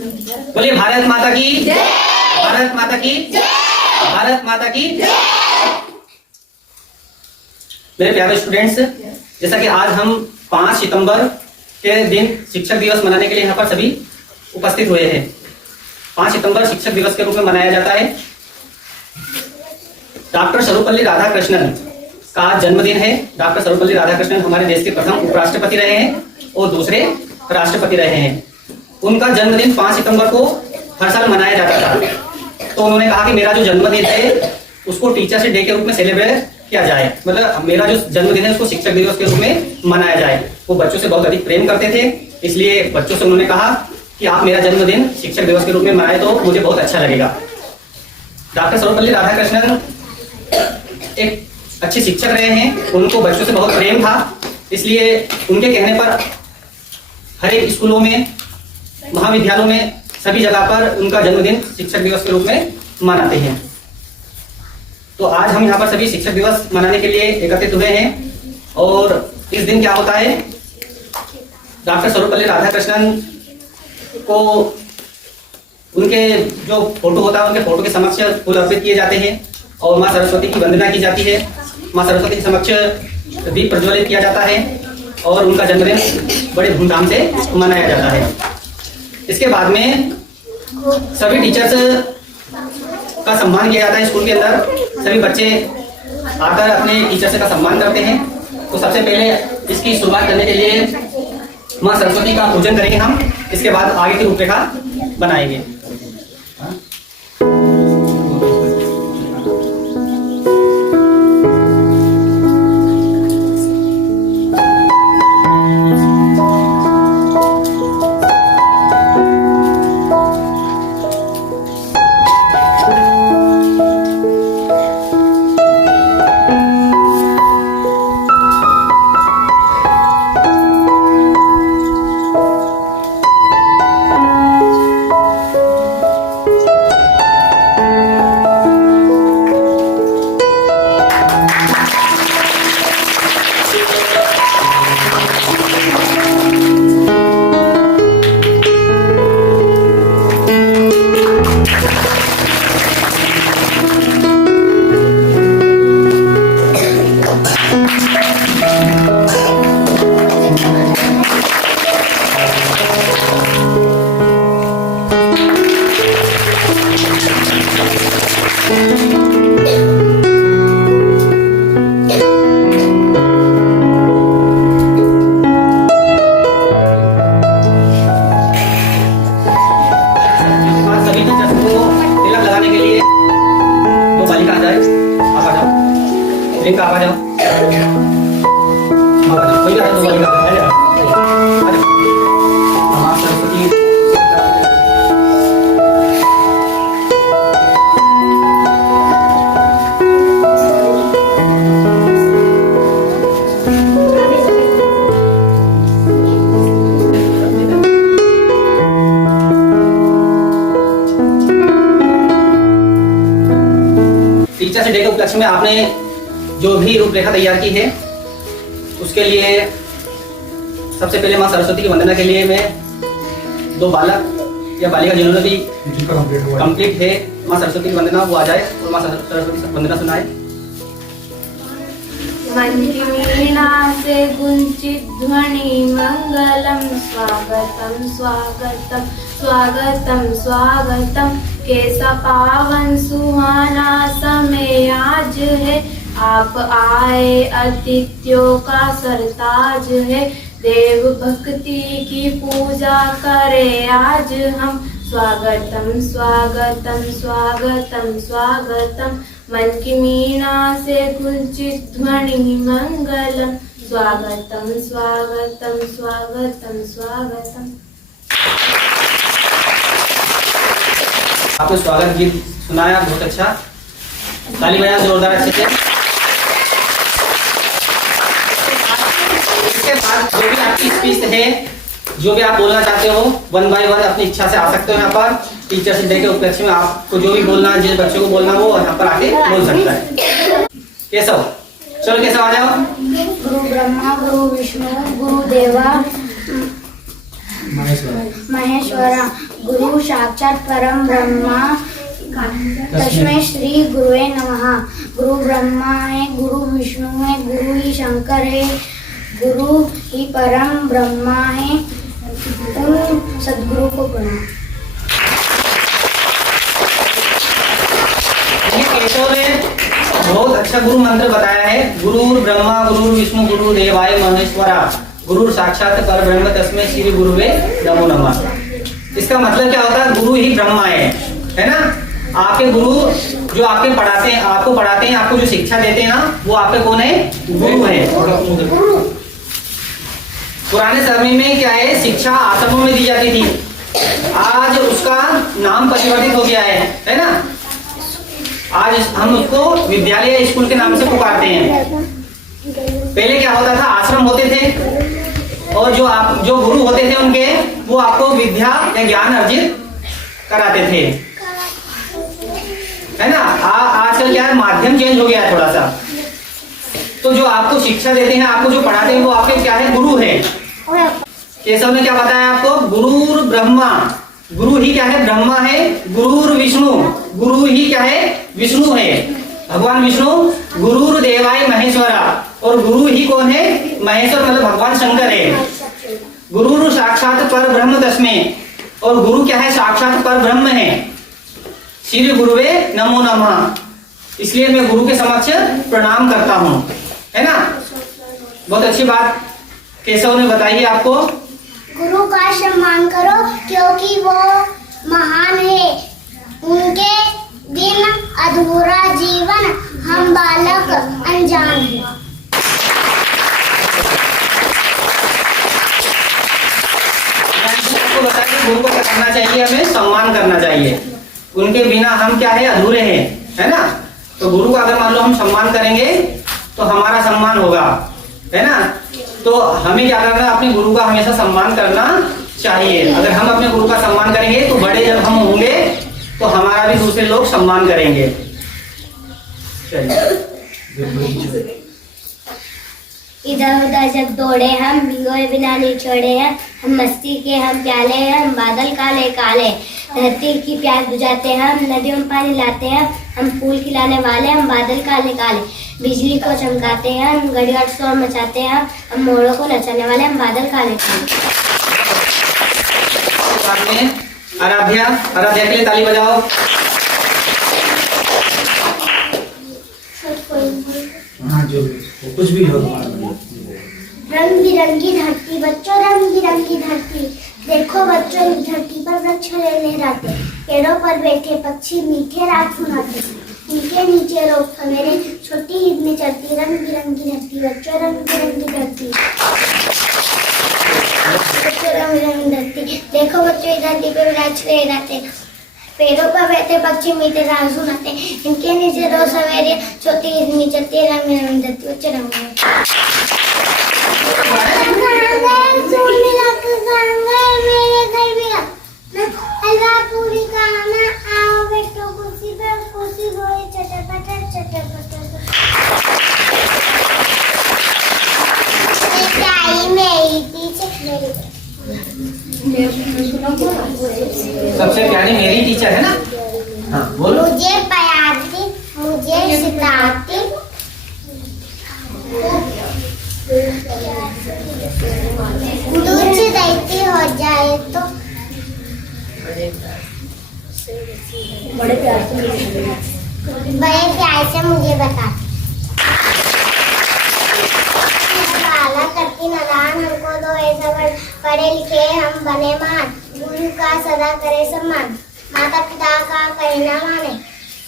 बोलिए भारत माता की जय। भारत माता की जय। भारत माता की जय। मेरे प्यारे स्टूडेंट्स, जैसा कि आज हम 5 सितंबर के दिन शिक्षक दिवस मनाने के लिए यहाँ पर सभी उपस्थित हुए हैं। 5 सितंबर शिक्षक दिवस के रूप में मनाया जाता है। डॉक्टर सर्वपल्ली राधाकृष्णन का जन्मदिन है। डॉक्टर सर्वपल्ली राधाकृष्णन हमारे देश के प्रथम उपराष्ट्रपति रहे हैं और दूसरे राष्ट्रपति रहे हैं। उनका जन्मदिन 5 सितंबर को हर साल मनाया जाता था। तो उन्होंने कहा कि मेरा जो जन्मदिन है उसको टीचर्स डे के रूप में सेलिब्रेट किया जाए, मतलब मेरा जो जन्मदिन है उसको शिक्षक दिवस के रूप में मनाया जाए। वो बच्चों से बहुत अधिक प्रेम करते थे, इसलिए बच्चों से उन्होंने कहा कि आप मेरा जन्मदिन शिक्षक दिवस के रूप में मनाए तो मुझे बहुत अच्छा लगेगा। डॉक्टर सर्वपल्ली राधाकृष्णन एक अच्छे शिक्षक रहे हैं, उनको बच्चों से बहुत प्रेम था, इसलिए उनके कहने पर हर एक स्कूलों में, महाविद्यालयों में, सभी जगह पर उनका जन्मदिन शिक्षक दिवस के रूप में मनाते हैं। तो आज हम यहाँ पर सभी शिक्षक दिवस मनाने के लिए एकत्रित हुए हैं। और इस दिन क्या होता है, डॉक्टर सर्वपल्ली राधाकृष्णन को उनके जो फोटो होता है उनके फोटो के समक्ष फूल अर्पित किए जाते हैं और माँ सरस्वती की वंदना की जाती है। माँ सरस्वती के समक्ष दीप प्रज्वलित किया जाता है और उनका जन्मदिन बड़े धूमधाम से मनाया जाता है। इसके बाद में सभी टीचर्स का सम्मान किया जाता है। स्कूल के अंदर सभी बच्चे आकर अपने टीचर्स का सम्मान करते हैं। तो सबसे पहले इसकी शुरुआत करने के लिए माँ सरस्वती का पूजन करेंगे हम, इसके बाद आगे की रूपरेखा बनाएंगे। टीचर्स डे के उपलक्ष्य में आपने जो भी रूपरेखा तैयार की है उसके लिए सबसे पहले माँ सरस्वती की वंदना के लिए मैं 2 बालक या बालिका जिन्होंने भी कंप्लीट है माँ सरस्वती की वंदना वो आ जाए और माँ सरस्वती की वंदना सुनाए। मंत्रिमीना से गुंचित ध्वनि मंगलम स्वागतम स्वागतम स्वागतम स्वागतम। कैसा पावन सुहाना समय आज है, आप आए अतिथियों का सरताज है। देव भक्ति की पूजा करें आज हम, स्वागतम स्वागतम स्वागतम स्वागतम। मन की मीना से गुंजित ध्वनि मंगलम, स्वागतम स्वागतम स्वागतम स्वागतम। आपने स्वागत गीत सुनाया, बहुत अच्छा, ताली बजाना जोरदार अच्छे से। इसके बाद जो भी आपकी स्पीच है, जो भी आप बोलना चाहते हो 1 बाय 1 अपनी इच्छा से आ सकते हो। यहाँ पर टीचर्स डे के उपलक्ष्य में आपको जो भी बोलना है, जिस बच्चे को बोलना वो यहाँ पर आके बोल सकता है। केशव, चलो केशव आ जाओ। गुरु ब्रह्मा गुरु विष्णु गुरु देवा महेश्वरा गुरु साक्षात् परम ब्रह्मा तस्मै श्री गुरुवे नमः। गुरु ब्रह्मा है, गुरु विष्णु है, गुरु ही शंकर है, गुरु ही परम ब्रह्मा है। उन सद्गुरु को प्रणाम। केशव ने बहुत अच्छा गुरु मंत्र बताया है। गुरु ब्रह्मा गुरु विष्णु गुरु देवाय महेश्वरा गुरु साक्षात पर ब्रह्म तस्मै श्री गुरुवे नमो नमः। इसका मतलब क्या होता है? गुरु ही ब्रह्मा है ना। आपके गुरु जो आपके पढ़ाते हैं, आपको पढ़ाते हैं, आपको जो शिक्षा देते हैं ना, वो आपके कौन है? गुरु है। पुराने समय में क्या है, शिक्षा आश्रमों में दी जाती थी। आज उसका नाम परिवर्तित हो गया है ना। आज हम उसको विद्यालय स्कूल के नाम से पुकारते हैं। पहले क्या होता था, आश्रम होते थे और जो गुरु होते थे उनके, वो आपको विद्या या ज्ञान अर्जित कराते थे, है ना। आजकल क्या है, माध्यम चेंज हो गया है थोड़ा सा। तो जो आपको शिक्षा देते हैं, आपको जो पढ़ाते हैं, वो आपके क्या है? गुरु है। केशव ने क्या बताया आपको? गुरु ब्रह्मा, गुरु ही क्या है? ब्रह्मा है। गुरु विष्णु, गुरु ही क्या है? विष्णु है, भगवान विष्णु। गुरु देवाय महेश्वरा, और गुरु ही कौन है? महेश्वर मतलब भगवान शंकर है। गुरु साक्षात पर ब्रह्म तस्मै, और गुरु क्या है? साक्षात पर ब्रह्म है। श्री गुरुवे नमो नमः। इसलिए मैं गुरु के समक्ष प्रणाम करता हूँ, है ना। बहुत अच्छी बात केशव ने बताई आपको। गुरु का सम्मान करो क्योंकि वो महान है। उनके बिन अधूरा जीवन, हम बालक अनजान हैं। आपको बताइए, गुरु को क्या करना चाहिए? हमें सम्मान करना चाहिए। उनके बिना हम क्या है? अधूरे हैं, है ना। तो गुरु का अगर मान लो हम सम्मान करेंगे तो हमारा सम्मान होगा, है ना। तो हमें क्या करना है? अपने गुरु का हमेशा सम्मान करना चाहिए। अगर हम अपने गुरु का सम्मान करेंगे तो बड़े जब हम होंगे तो हमारा भी दूसरे लोग सम्मान करेंगे। इधर उधर जब दौड़े हम, भिगोए बिना नहीं छोड़े हैं। हम मस्ती के हम प्याले हैं, हम बादल काले काले। धरती की प्यास बुझाते हैं, हम नदियों में पानी लाते हैं। हम फूल खिलाने वाले, हम बादल काले काले। बिजली को चमकाते हैं, हम घड़ियाल शोर मचाते हैं। हम मोरों को नचाने वाले, हम बादल काले काले। आराध्या, आराध्या के लिए ताली बजाओ। हाँ, जो कुछ भी हो। रंग बिरंगी धरती बच्चों, रंग बिरंगी धरती। देखो बच्चों, इस धरती पर वृक्ष लहराते, पेड़ों पर बैठे पक्षी मीठे राग सुनाते। इनके नीचे रोज सवेरे छोटी ईद में चलती रंग बिरंगी धरती बच्चों, रंग बिरंगी धरती। बच्चों रंग बिरंगी धरती। देखो बच्चों, इस धरती पर वृक्ष लहराते, पेड़ों पर बैठे पक्षी मीठे राग सुनाते। इनके नीचे रोज सवेरे छोटी ईद में चलती रंग बिरंगी धरती बच्चों, रंग मेरे घर भी हलवा पूरी खाना आओ बैठो कुर्सी पर, कुर्सी गोए चटर पटर चटर पटर। मेरी टीचर, सबसे प्यारी मेरी टीचर है ना। हाँ बोलो। मुझे पढ़ाती, मुझे सिखाती, दूध देती हो जाए तो बड़े प्यार से मुझे बताती। काला करती नादान, हमको दो ऐसा पढ़े लिखे हम बने मान। गुरु का सदा करे सम्मान, माता पिता का कहना माने।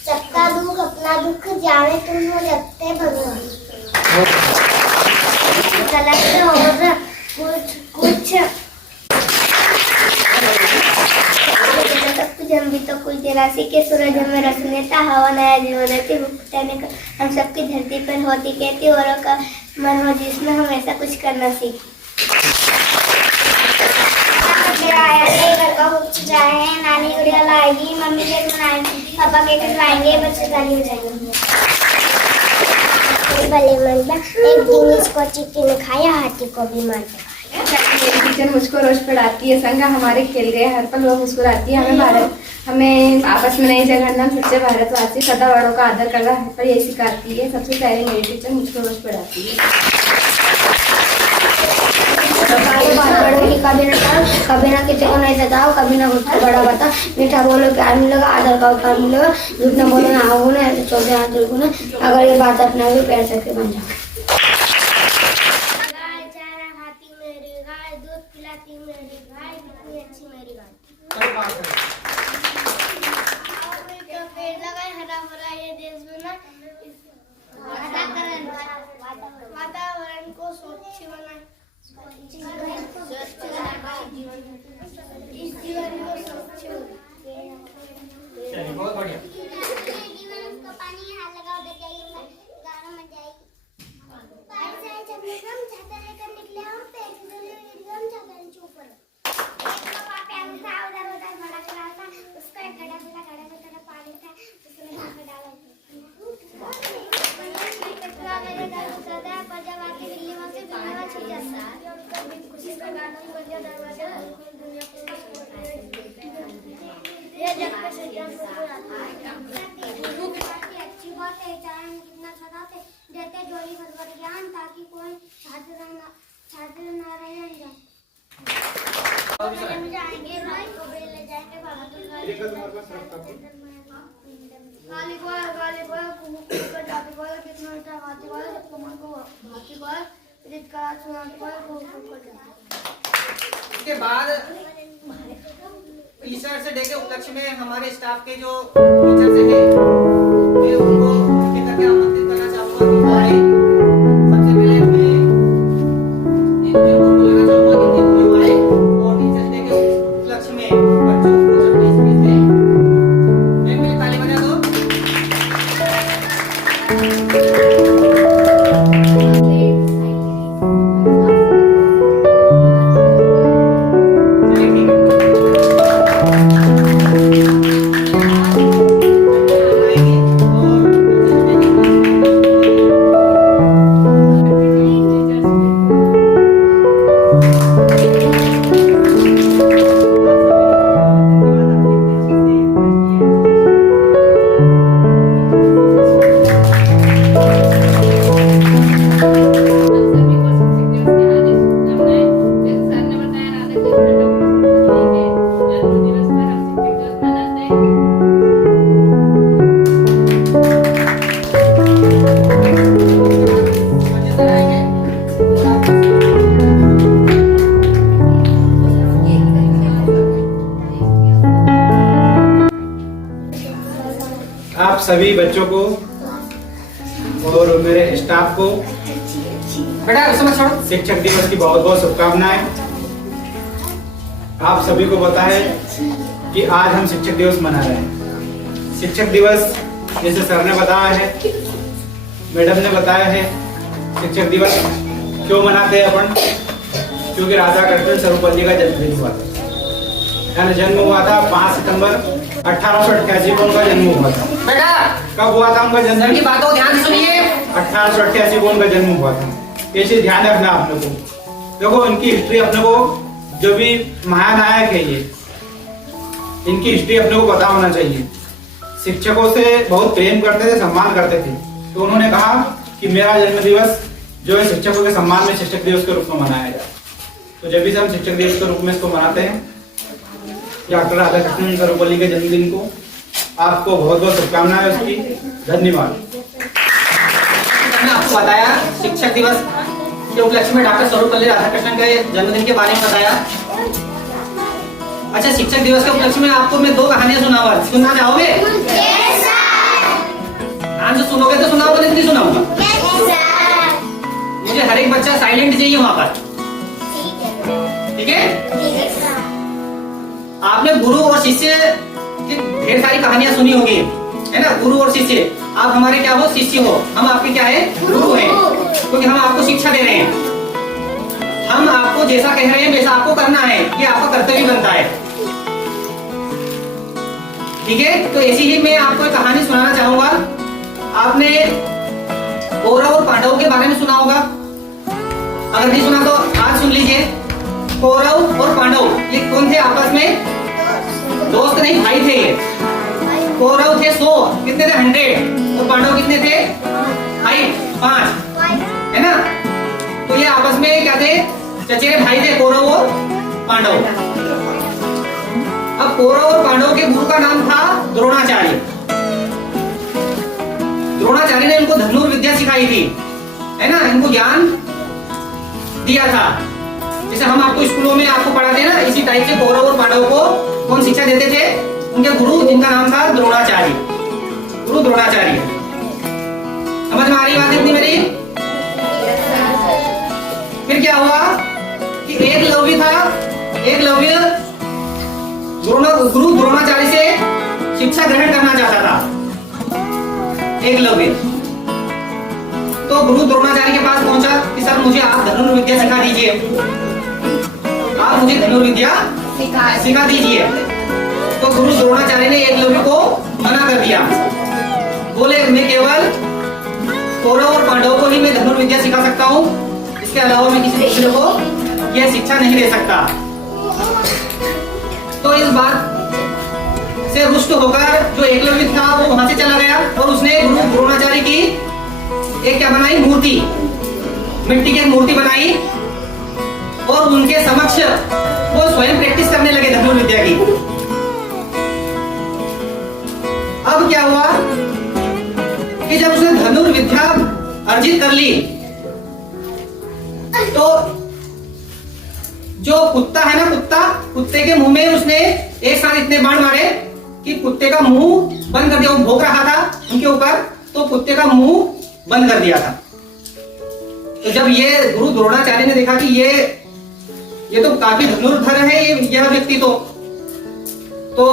सबका दुख अपना दुख जाने, तुम हो लगते भगवान। गलत और कुछ हम भी तो कुछ जरासी के सूरज में रसनेता, हवा नया जीवन रहती हम सबकी धरती पर होती कहती, औरों का मन हो जिसमें हम ऐसा कुछ करना सीख। घर का कुछ जाए, नानी गुड़िया लाएगी, मम्मी केक बनाएंगी, पापा केक लाएंगे, बच्चे गाली हो जाएंगे। भले मन एक दिन इसको चिट्ठी ने खाया, हाथी को भी मार दिया। मेरी टीचर मुझको रोज पढ़ाती है। संगा हमारे खेल गए हर पल वो मुस्कुराती है। हमें आपस में नहीं झगड़ना, सच्चे भारतवासी, सदा बड़ों का आदर करना हर पल यही सिखाती है। सबसे पहले मेरी टीचर मुझको रोज पढ़ाती है। बड़ों की कभी ना किसी को नहीं सताओ, कभी ना खुद को बड़ा बता, मीठा बोलो प्यार मिलेगा, आदर का उपकार मिलेगा, झूठ न बोलो ना आओ ना, ऐसे चौथे हाथ दुर्गुण। अगर ये बात अपना भी पैर सकते बन जाओ। दूध पिलाती मेरी गाय, कितनी अच्छी मेरी गाय। पेड़ लगाए हरा भरा ये देश बना, वातावरण को स्वच्छ बनाए, इस जीवन को स्वच्छ बहुत बढ़िया। जीवन को पानी हाथ लगाओ डर जाएगी, गाना मच जाएगी। ऐसे जब हम छाता लेकर निकले हम पेड़ के नीचे हम छाता नीचे ऊपर एक पापा प्यार था उधर उधर बड़ा करा था, उसको एक गड्ढा था, गड्ढे में थोड़ा पानी था, उसमें हाथ डाला कचरा मेरे घर उतरता है, पर जब आके बिल्ली वहाँ से दुनिया छिप जाता है, खुशी का गाना बन गया दरवाजा दुनिया को ये जग पे सज्जन को आता है। अच्छी बात है, चाहे हम कितना सताते देते जोड़ी भर ज्ञान, ताकि कोई छात्र ना रहे अनजान। जाएंगे भाई कपड़े ले जाएंगे बाबा तो गाली बोल कुकर जाती बोल कितना मीठा बाती बोल सबको मन को बाती बोल रित का सुनाती बोल कुकर जाती। इसके बाद टीचर्स डे के उपलक्ष्य में हमारे स्टाफ के जो टीचर्स हैं मैं उनको उनके करके आमंत्रित करना चाहूंगा कि वो आए। सबसे पहले मैं इनको बुलाना चाहूंगा कि वो आए और टीचर्स डे के उपलक्ष्य में बच्चों को कुछ अपनी स्पीच दें। मैं पहले ताली बजा दो। आप सभी बच्चों को और मेरे स्टाफ को बेटा उसे मत छोड़ो। शिक्षक दिवस की बहुत बहुत शुभकामनाएं। आप सभी को पता है कि आज हम शिक्षक दिवस मना रहे हैं। शिक्षक दिवस जैसे सर ने बताया है, मैडम ने बताया है, शिक्षक दिवस क्यों मनाते हैं अपन? क्योंकि राधा कृष्ण सर्वपल्ली का जन्मदिन हुआ था, यानी जन्म हुआ था 5 सितंबर 1888 को उनका जन्म हुआ था। बेटा कब हुआ था उनका जन्म? सर की बातों को ध्यान से सुनिए। 1888 को उनका जन्म हुआ था। ये चीज ध्यान रखना अपने को। देखो इनकी हिस्ट्री अपने को, जो भी महानायक है ये, इनकी हिस्ट्री अपने को पता होना चाहिए। शिक्षकों से बहुत प्रेम करते थे, सम्मान करते थे, तो उन्होंने कहा कि मेरा जन्म दिवस जो है शिक्षकों के सम्मान में शिक्षक दिवस के रूप में मनाया जाए। तो जब भी हम शिक्षक दिवस के रूप में इसको मनाते हैं, डॉक्टर राधा कृष्णन सर्वपल्ली के जन्मदिन को, आपको बहुत बहुत शुभकामनाएं उसकी। धन्यवाद। मैंने आपको बताया शिक्षक दिवस के उपलक्ष्य में डॉक्टर सर्वपल्ली राधाकृष्णन के जन्मदिन के बारे में बताया। अच्छा, शिक्षक दिवस के उपलक्ष्य में आपको मैं 2 कहानियां सुनाऊंगा, सुनना चाहोगे? ध्यान से सुनोगे तो सुनाऊंगा, नहीं सुनाऊंगा। मुझे हर एक बच्चा साइलेंट चाहिए वहां पर, ठीक है? आपने गुरु और शिष्य की ढेर सारी कहानियां सुनी होगी, है ना? गुरु और शिष्य, आप हमारे क्या हो? शिष्य हो। हम आपके क्या है? गुरु हैं, क्योंकि हम आपको शिक्षा दे रहे हैं। हम आपको जैसा कह रहे हैं वैसा आपको करना है, ये आपका कर्तव्य बनता है, ठीक है? तो ऐसी ही मैं आपको एक कहानी सुनाना चाहूंगा। आपने कौरव और पांडवों के बारे में सुना होगा, अगर नहीं सुना तो आज सुन लीजिए। कौरव और पांडव ये कौन थे आपस में? दोस्त नहीं, भाई थे ये। कौरव थे 100, कितने थे? 100। और पांडव कितने थे? 5 है ना। तो ये आपस में क्या थे? चचेरे भाई थे, कौरव और पांडव। अब कौरव और पांडव के गुरु का नाम था द्रोणाचार्य। द्रोणाचार्य ने इनको धनुर्विद्या सिखाई थी, है ना, इनको ज्ञान दिया था। जैसे हम आपको स्कूलों में आपको पढ़ाते हैं ना, इसी टाइप से कौरव और पांडव को कौन शिक्षा देते थे? उनके गुरु, जिनका नाम था द्रोणाचार्य, गुरु द्रोणाचार्य। समझ में आ रही बात इतनी मेरी? फिर क्या हुआ कि एकलव्य था। एकलव्य गुरु द्रोणाचार्य से शिक्षा ग्रहण करना चाहता था। एकलव्य तो गुरु द्रोणाचार्य के पास पहुंचा कि सर मुझे आप धनुर्विद्या सिखा दीजिए, आप मुझे धनुर्विद्या सिखा दीजिए। तो गुरु द्रोणाचार्य ने एकलव्य को मना कर दिया, बोले मैं केवल कौरव और पांडव को ही मैं धनुर्विद्या सिखा सकता हूँ, इसके अलावा मैं किसी दूसरे को यह शिक्षा नहीं दे सकता। तो इस बात से रुष्ट होकर जो एकलव्य था वो वहां से चला गया और उसने गुरु द्रोणाचार्य की एक क्या बनाई? मूर्ति, मिट्टी की एक मूर्ति बनाई और उनके समक्ष वो स्वयं प्रैक्टिस करने लगे धनुर्विद्या की। अब क्या हुआ कि जब उसने धनुर्विद्या अर्जित कर ली तो जो कुत्ता है ना, कुत्ते के मुंह में उसने एक साथ इतने बाण मारे कि कुत्ते का मुंह बंद कर दिया। वो भौंक रहा था उनके ऊपर, तो कुत्ते का मुंह बंद कर दिया था। तो जब ये गुरु द्रोणाचार्य ने देखा कि ये तो काफी धनुर्धर है यह व्यक्ति, तो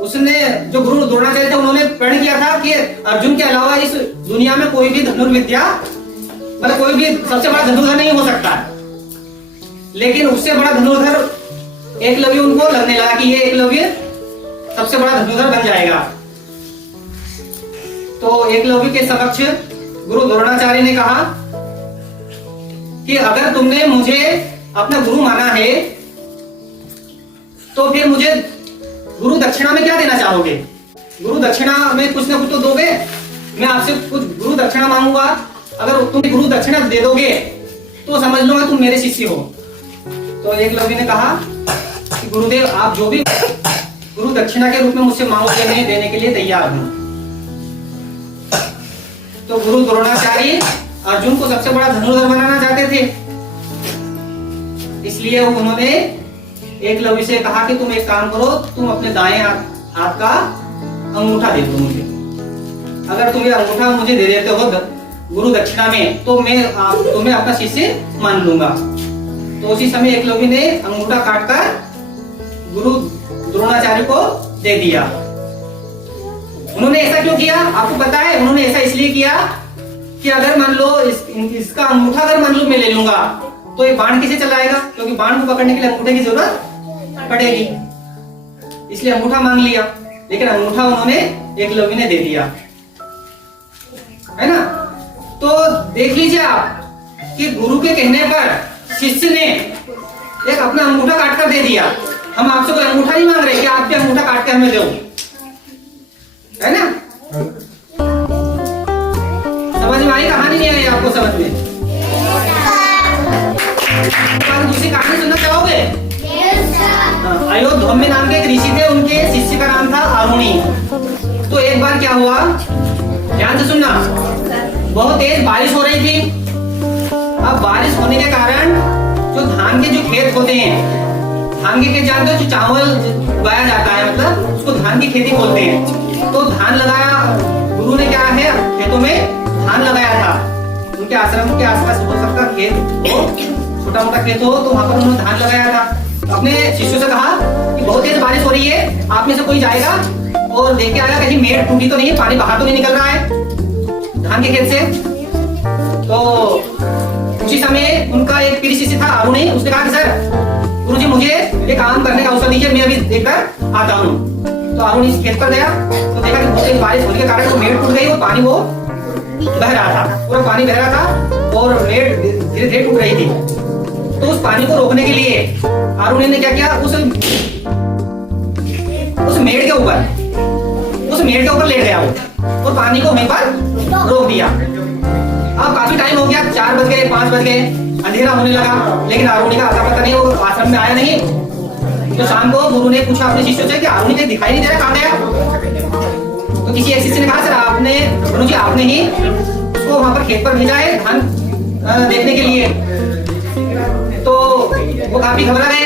उसने, जो गुरु द्रोणाचार्य थे, उन्होंने प्रण किया था कि अर्जुन के अलावा इस दुनिया में कोई भी धनुर्विद्या, मतलब कोई भी सबसे बड़ा धनुर्धर नहीं हो सकता। लेकिन उससे बड़ा धनुर्धर एकलव्य उनको लगने लगा कि ये एकलव्य सबसे बड़ा धनुर्धर बन जाएगा। तो एकलव्य के समक्ष गुरु द्रोणाचार्य ने कहा कि अगर तुमने मुझे अपना गुरु माना है तो फिर मुझे गुरु दक्षिणा में क्या देना चाहोगे? गुरु दक्षिणा में कुछ ना कुछ तो दोगे, मैं आपसे कुछ गुरु दक्षिणा मांगूंगा। अगर तुम गुरु दक्षिणा दे दोगे तो समझ लूंगा तुम मेरे शिष्य हो। तो एकलव्य ने कहा कि गुरुदेव आप जो भी गुरु दक्षिणा के रूप में मुझसे मांगोगे मैं देने के लिए तैयार हूं। तो गुरु द्रोणाचार्य अर्जुन को सबसे बड़ा धनुर्धर बनाना चाहते थे, इसलिए उन्होंने एकलव्य से कहा कि तुम एक काम करो, तुम अपने दाएं हाथ का अंगूठा दे दो मुझे। अगर तुम ये अंगूठा मुझे दे देते हो गुरु दक्षिणा में तो मैं तुम्हें अपना शिष्य मान लूंगा। तो उसी समय एकलव्य ने अंगूठा काटकर गुरु द्रोणाचार्य को दे दिया। उन्होंने ऐसा क्यों किया आपको पता है? उन्होंने ऐसा इसलिए किया कि अगर मान लो इसका अंगूठा अगर मान लो मैं ले लूंगा तो ये बाण किसे चलाएगा? क्योंकि बाण को पकड़ने के लिए अंगूठे की जरूरत पड़ेगी, इसलिए अंगूठा मांग लिया। लेकिन अंगूठा उन्होंने एकलव्य ने दे दिया, है ना। तो देख लीजिए आप कि गुरु के कहने पर शिष्य ने एक अपना अंगूठा काट कर दे दिया। हम आपसे कोई अंगूठा नहीं मांग रहे कि आप भी अंगूठा काट के हमें दो, है ना। समझ में आई कहानी? नहीं आई आपको समझ में? दूसरी कहानी सुनना चाहोगे? अयोध्या नाम के एक ऋषि थे, उनके शिष्य का नाम था अरुणी। तो एक बार क्या हुआ, ध्यान से सुनना, बहुत तेज बारिश हो रही थी। अब बारिश होने के कारण जो धान के जो खेत होते हैं, धान के खेत जानते हो, जो चावल उगाया जाता है, मतलब उसको धान की खेती बोलते हैं। तो धान लगाया, गुरु ने क्या है खेतों में धान लगाया था। उनके आश्रम के आसपास हो सकता खेत हो, छोटा मोटा खेत हो, तो वहां पर उन्होंने धान लगाया था। अपने शिष्यों से कहा कि बहुत तेज बारिश हो रही है, आप में से कोई जाएगा और देख आएगा कहीं मेड़ टूटी तो नहीं, पानी बाहर तो नहीं निकल रहा है धान के खेत से। तो उसी समय उनका एक प्रिय शिष्य था अरुणी, उसने कहा कि सर गुरुजी मुझे एक काम करने का अवसर दीजिए, मैं अभी देखकर आता हूँ। तो अरुणी इस खेत पर गया तो देखा कि बहुत तेज बारिश होने के कारण वो मेड़ टूट गई और पानी वो बह रहा था, पूरा पानी बह रहा था और मेड़ धीरे धीरे टूट रही थी। तो उस पानी को रोकने के लिए आरुणि ने क्या किया, उस मेड़ के ऊपर लेट गया वो और पानी को वहीं पर रोक दिया। अब काफी टाइम हो गया, 4 बज गए, 5 बज गए, अंधेरा होने लगा, लेकिन आरुणि का आता पता नहीं, वो आश्रम में आया नहीं। तो शाम को गुरु ने पूछा अपने शिष्यों से कि आरुणि कहीं दिखाई नहीं दे रहा, कहाँ गया? तो किसी एक शिष्य ने कहा, सर आपने गुरु जी आपने ही उसको वहां पर खेत पर भेजा है धान देखने के लिए। तो वो काफी घबरा गए।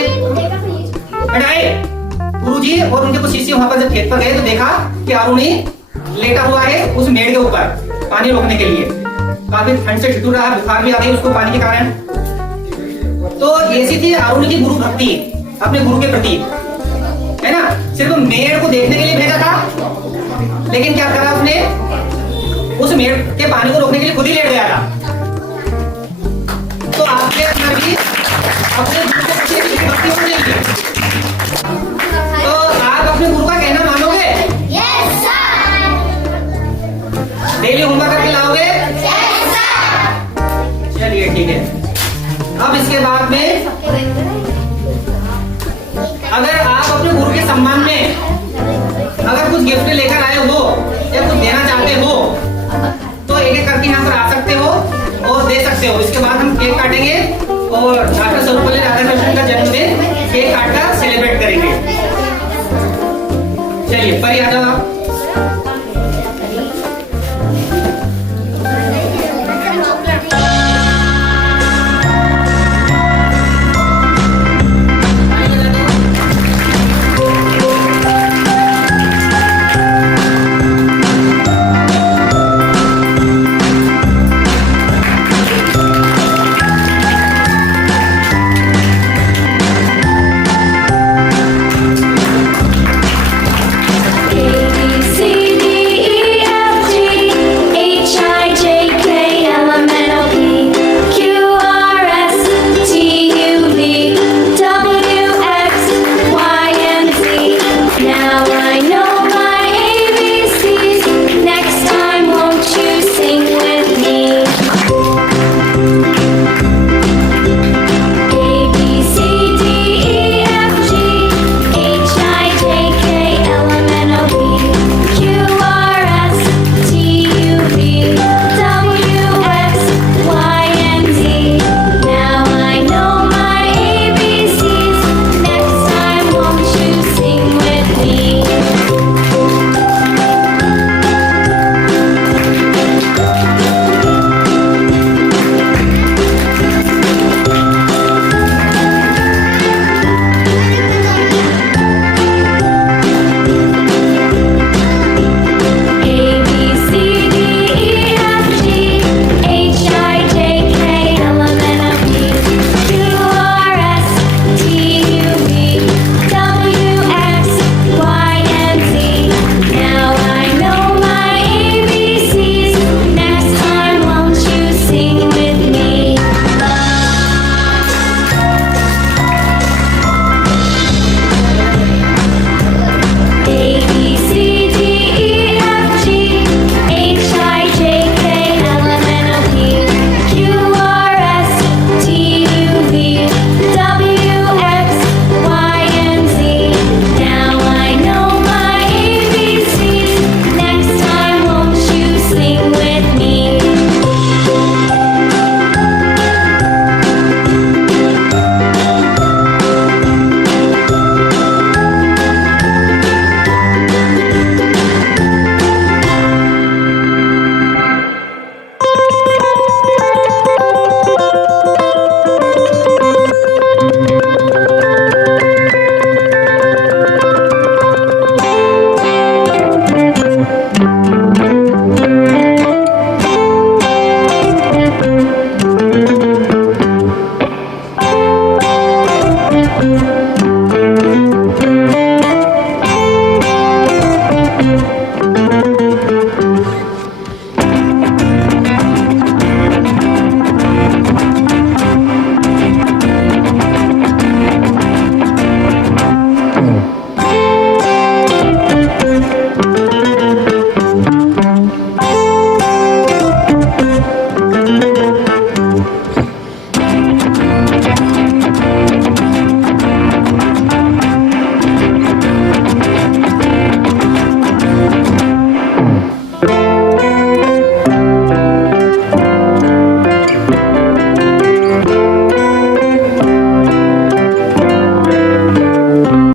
गुरुजी और उनके कुछ शिष्य वहां पर जब खेत पर गए तो देखा कि आरुणि लेटा हुआ है उस मेड़ के ऊपर पानी रोकने के लिए। काफी ठंड से ठिठुर रहा, बुखार भी आ गई उसको पानी के कारण। तो ऐसी थी आरुणि की गुरु भक्ति अपने गुरु के प्रति, है ना। सिर्फ मेड़ को देखने के लिए भेजा था, लेकिन क्या करा उसने, उस मेड़ के पानी को रोकने के लिए खुद ही लेट गया था। तो आपके अंदर भी अपने गुरु के प्रति कितनी भक्ति होनी चाहिए। तो आप अपने गुरु का कहना मानोगे? Yes sir. डेली होमवर्क करके लाओगे? Yes sir. चलिए ठीक है। अब इसके बाद में अगर आप अपने गुरु के सम्मान में अगर कुछ गिफ्ट लेकर आए हो या कुछ देना चाहते हो तो एक एक करके यहाँ पर आ सकते हो और दे सकते हो। इसके बाद हम केक काटेंगे और डॉक्टर सर्वपल्ली राधाकृष्णन का जन्मदिन केक काट कर सेलिब्रेट करेंगे। चलिए पर आ जाओ आप। Now I know